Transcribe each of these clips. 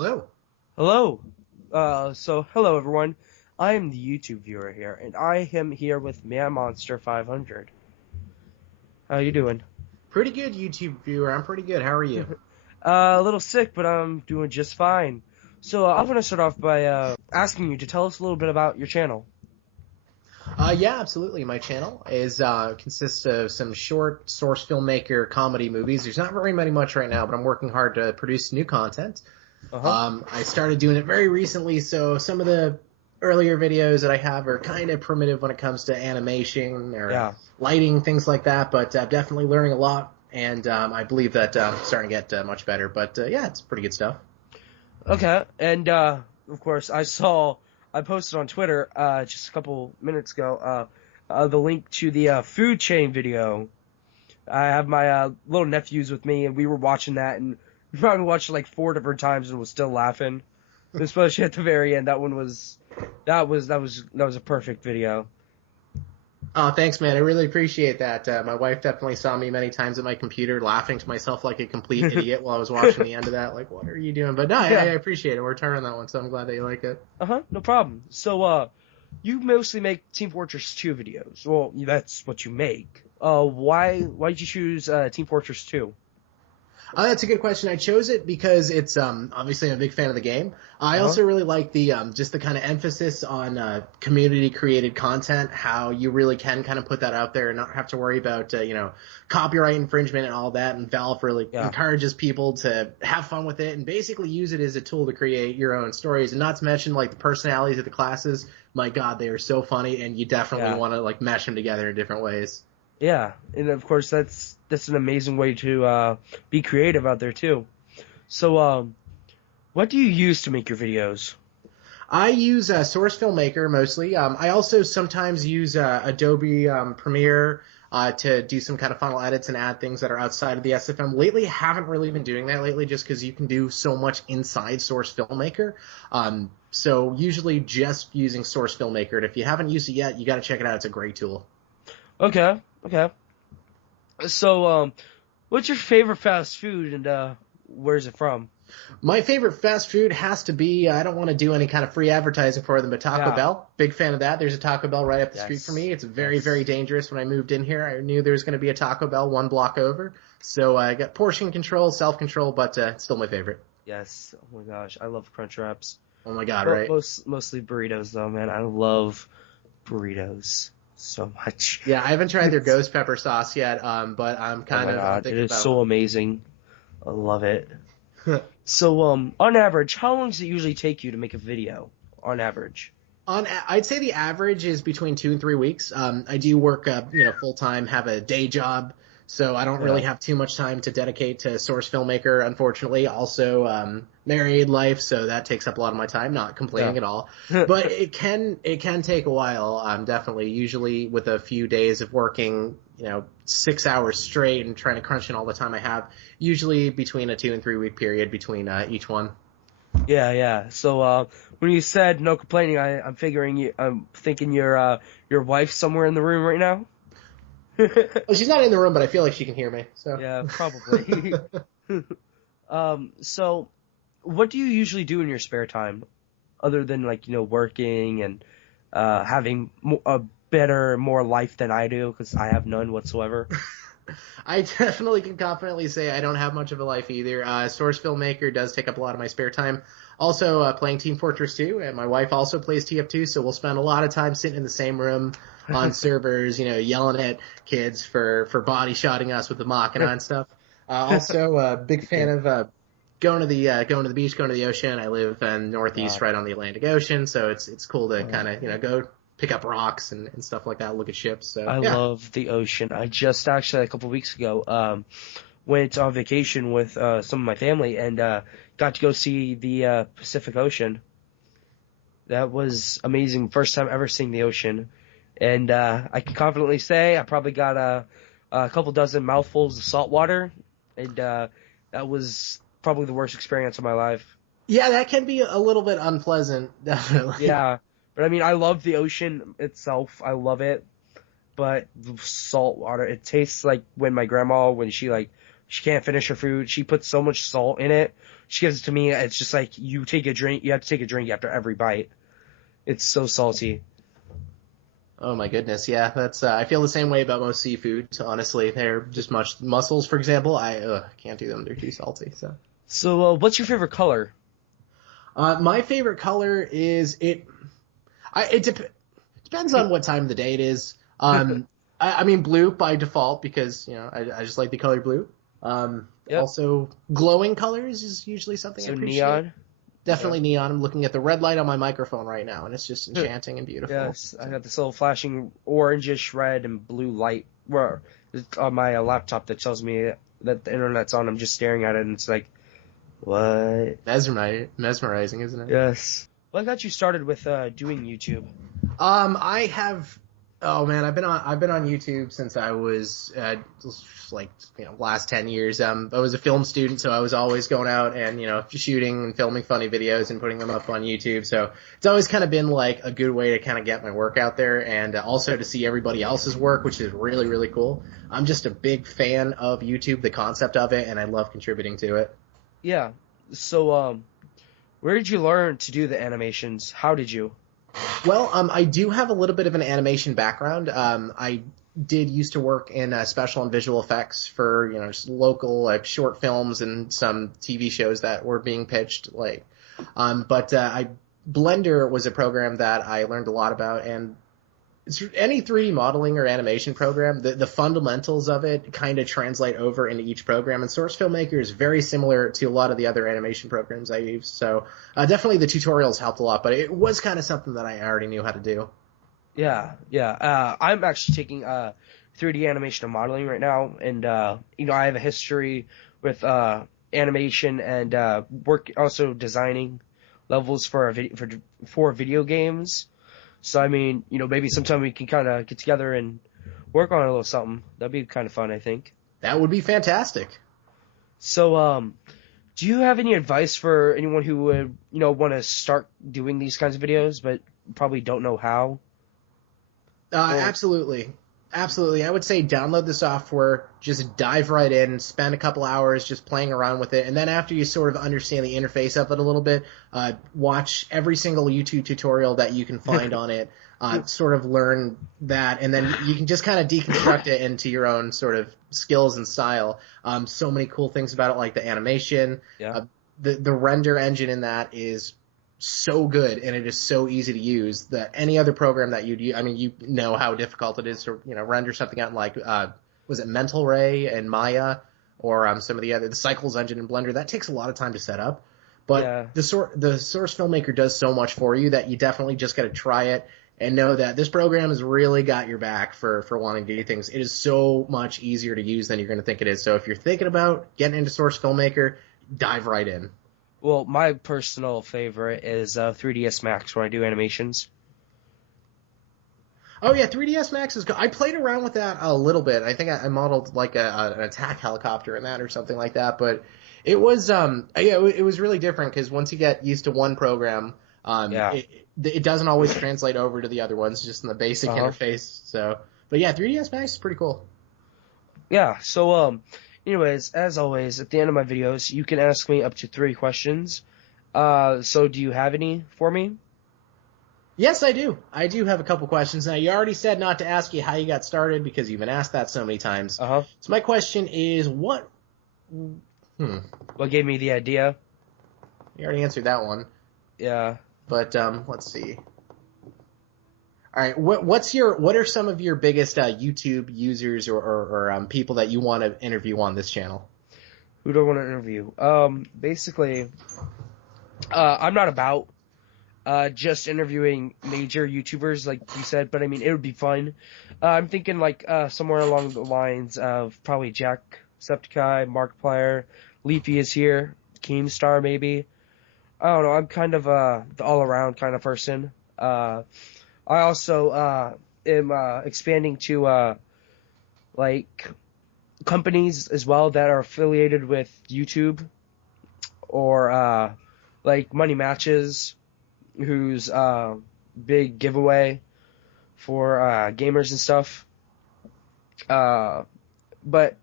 Hello. Hello. Hello everyone. I am the YouTube viewer here, and I am here with ManMonster 500. How you doing? Pretty good, YouTube viewer. I'm pretty good. How are you? A little sick, but I'm doing just fine. I'm gonna start off by asking you to tell us a little bit about your channel. Yeah, absolutely. My channel is consists of some short source filmmaker comedy movies. There's not very much right now, but I'm working hard to produce new content. Uh-huh. I started doing it very recently, so some of the earlier videos that I have are kind of primitive when it comes to animation or Yeah. lighting, things like that, but definitely learning a lot, and I believe that I'm starting to get much better. But yeah, it's pretty good stuff. Okay. And of course, I posted on Twitter just a couple minutes ago the link to the food chain video. I have my little nephews with me, and we were watching that, and we probably watched it like 4 different times and was still laughing. Especially at the very end, that was a perfect video. Oh, thanks, man. I really appreciate that. My wife definitely saw me many times at my computer laughing to myself like a complete idiot while I was watching the end of that. Like, what are you doing? But no, I Yeah. appreciate it. We're turning that one, so I'm glad that you like it. No problem. You mostly make Team Fortress 2 videos. Well, that's what you make. Why did you choose Team Fortress 2? That's a good question. I chose it because it's obviously I'm a big fan of the game. I Uh-huh. also really like the just the kind of emphasis on community created content, how you really can kind of put that out there and not have to worry about copyright infringement and all that. And Valve really Yeah. encourages people to have fun with it and basically use it as a tool to create your own stories. And not to mention like the personalities of the classes. My God, they are so funny, and you definitely want to like mesh them together in different ways. Yeah, and of course that's an amazing way to be creative out there too. What do you use to make your videos? I use Source Filmmaker mostly. I also sometimes use Adobe Premiere to do some kind of final edits and add things that are outside of the SFM. Lately, I haven't really been doing that lately just because you can do so much inside Source Filmmaker. So usually just using Source Filmmaker. And if you haven't used it yet, you got to check it out. It's a great tool. Okay. What's your favorite fast food and where's it from? My favorite fast food has to be, I don't want to do any kind of free advertising for them, but Taco Bell. Big fan of that. There's a Taco Bell right up the street from me. It's very dangerous. When I moved in here, I knew there was going to be a Taco Bell one block over. So I got portion control, self-control, but it's still my favorite. Yes. Oh my gosh, I love Crunch Wraps. Oh my God, right? Mostly burritos though, man. I love burritos so much. Yeah, I haven't tried their ghost pepper sauce yet, but I'm kind of God, thinking it is so amazing. I love it. On average, how long does it usually take you to make a video? On average, I'd say the average is between 2 and 3 weeks. I do work, full time, have a day job, so I don't really have too much time to dedicate to Source Filmmaker. Unfortunately, also married life, so that takes up a lot of my time. Not complaining at all, but it can take a while. Definitely, usually with a few days of working, 6 hours straight and trying to crunch in all the time I have. Usually between a 2 and 3 week period between each one. Yeah. When you said no complaining, I'm thinking your wife's somewhere in the room right now. Well, she's not in the room, but I feel like she can hear me. So Yeah, probably. What do you usually do in your spare time, other than working and having a better, more life than I do, because I have none whatsoever. I definitely can confidently say I don't have much of a life either. Source Filmmaker does take up a lot of my spare time. Also, playing Team Fortress 2, and my wife also plays TF2, so we'll spend a lot of time sitting in the same room on servers, yelling at kids for body shotting us with the Machina and stuff. Also, a big fan of going to the beach, going to the ocean. I live in Northeast, right on the Atlantic Ocean, so it's cool to kind of go pick up rocks and stuff like that, look at ships. So I love the ocean. I just actually a couple weeks ago went on vacation with some of my family and got to go see the Pacific Ocean. That was amazing. First time ever seeing the ocean, and I can confidently say I probably got a couple dozen mouthfuls of salt water, and that was probably the worst experience of my life. Yeah, that can be a little bit unpleasant, definitely. Yeah. But I mean, I love the ocean itself. I love it. But the salt water, it tastes like when my grandma, when she She can't finish her food. She puts so much salt in it. She gives it to me. It's just like you take a drink. You have to take a drink after every bite. It's so salty. Oh my goodness, yeah, that's I feel the same way about most seafoods. Honestly, they're just mussels, for example. I can't do them; they're too salty. So, what's your favorite color? My favorite color is depends on what time of the day it is. I mean blue by default because I just like the color blue. Yep. Also, glowing colors is usually something I appreciate. Neon. Definitely neon. I'm looking at the red light on my microphone right now, and it's just enchanting and beautiful. Yes, I got this little flashing orangish red and blue light on my laptop that tells me that the internet's on. I'm just staring at it, and it's like, what? Mesmerizing, isn't it? Yes. What got you started with doing YouTube? I have. Oh man, I've been on YouTube since I was last 10 years. I was a film student, so I was always going out and shooting and filming funny videos and putting them up on YouTube. So it's always kind of been like a good way to kind of get my work out there and also to see everybody else's work, which is really really cool. I'm just a big fan of YouTube, the concept of it, and I love contributing to it. Yeah. So where did you learn to do the animations? How did you? Well, I do have a little bit of an animation background. I did used to work in special and visual effects for just local short films and some TV shows that were being pitched. Blender was a program that I learned a lot about, and any 3D modeling or animation program, the fundamentals of it kind of translate over into each program. And Source Filmmaker is very similar to a lot of the other animation programs I use. So definitely the tutorials helped a lot, but it was kind of something that I already knew how to do. Yeah. I'm actually taking 3D animation and modeling right now, and I have a history with animation and work also designing levels for video games. So, I mean, maybe sometime we can kind of get together and work on a little something. That'd be kind of fun, I think. That would be fantastic. So, do you have any advice for anyone who would, want to start doing these kinds of videos, but probably don't know how? Absolutely. Absolutely. I would say download the software, just dive right in, spend a couple hours just playing around with it, and then after you sort of understand the interface of it a little bit, watch every single YouTube tutorial that you can find on it, sort of learn that, and then you can just kind of deconstruct it into your own sort of skills and style. So many cool things about it, like the animation. Yeah. The render engine in that is so good, and it is so easy to use that any other program that you'd use, I mean, how difficult it is to render something out in was it Mental Ray and Maya or some of the Cycles engine in Blender. That takes a lot of time to set up, but the Source Filmmaker does so much for you that you definitely just got to try it and know that this program has really got your back for wanting to do things. It is so much easier to use than you're going to think it is. So if you're thinking about getting into Source Filmmaker, dive right in. Well, my personal favorite is 3ds Max when I do animations. Oh yeah, 3ds Max is good. I played around with that a little bit. I think I modeled like an attack helicopter in that or something like that. But it was it was really different because once you get used to one program, it doesn't always translate over to the other ones, just in the basic interface. So, but yeah, 3ds Max is pretty cool. Yeah. So anyways, as always, at the end of my videos, you can ask me up to 3 questions. So do you have any for me? Yes, I do. I do have a couple questions. Now, you already said not to ask you how you got started because you've been asked that so many times. So my question is, what gave me the idea? You already answered that one. Yeah. But let's see. All right, what are some of your biggest YouTube users or people that you want to interview on this channel? Who do I want to interview? Basically, I'm not about just interviewing major YouTubers like you said, but I mean it would be fun. I'm thinking like somewhere along the lines of probably Jacksepticeye, Markiplier, Leafy is here, Keemstar maybe. I don't know. I'm kind of the all-around kind of person. I also am expanding to like companies as well that are affiliated with YouTube or like Money Matches, who's big giveaway for gamers and stuff. But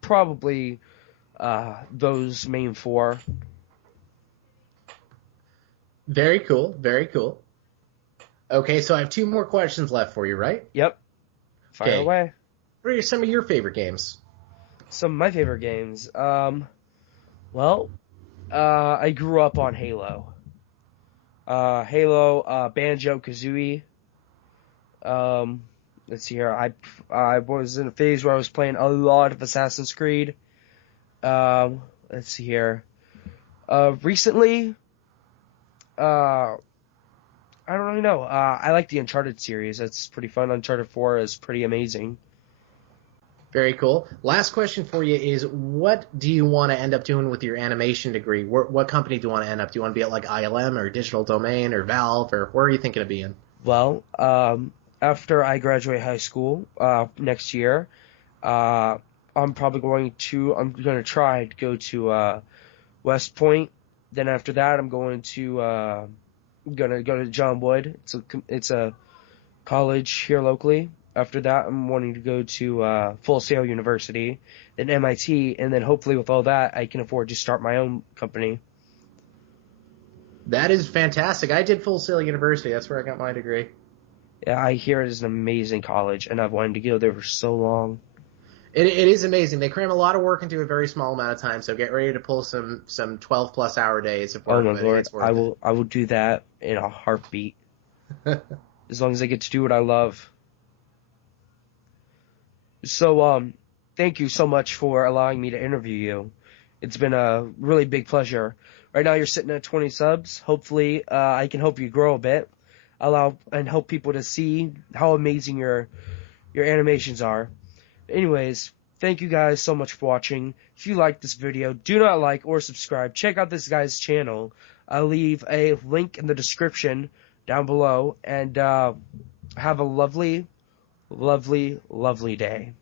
probably those main four. Very cool. Very cool. Okay, so I have 2 more questions left for you, right? Yep. Fire Okay. away. What are some of your favorite games? Some of my favorite games. Well, I grew up on Halo. Halo, Banjo-Kazooie. Let's see here. I was in a phase where I was playing a lot of Assassin's Creed. Let's see here. Recently, I don't really know. I like the Uncharted series. That's pretty fun. Uncharted 4 is pretty amazing. Very cool. Last question for you is, what do you want to end up doing with your animation degree? What company do you want to end up? Do you want to be at like ILM or Digital Domain or Valve, or where are you thinking of being? Well, after I graduate high school next year, I'm going to try to go to West Point. Then after that, I'm going to go to John Wood. It's a college here locally. After that, I'm wanting to go to Full Sail University, then MIT, and then hopefully with all that, I can afford to start my own company. That is fantastic. I did Full Sail University. That's where I got my degree. Yeah, I hear it is an amazing college, and I've wanted to go there for so long. It is amazing. They cram a lot of work into a very small amount of time, so get ready to pull some 12-plus hour days of work. Oh my lord, it's worth it. I will do that in a heartbeat. As long as I get to do what I love. So, thank you so much for allowing me to interview you. It's been a really big pleasure. Right now you're sitting at 20 subs. Hopefully, I can help you grow a bit. And help people to see how amazing your animations are. Anyways, thank you guys so much for watching. If you liked this video, do not like or subscribe. Check out this guy's channel. I'll leave a link in the description down below. And have a lovely, lovely, lovely day.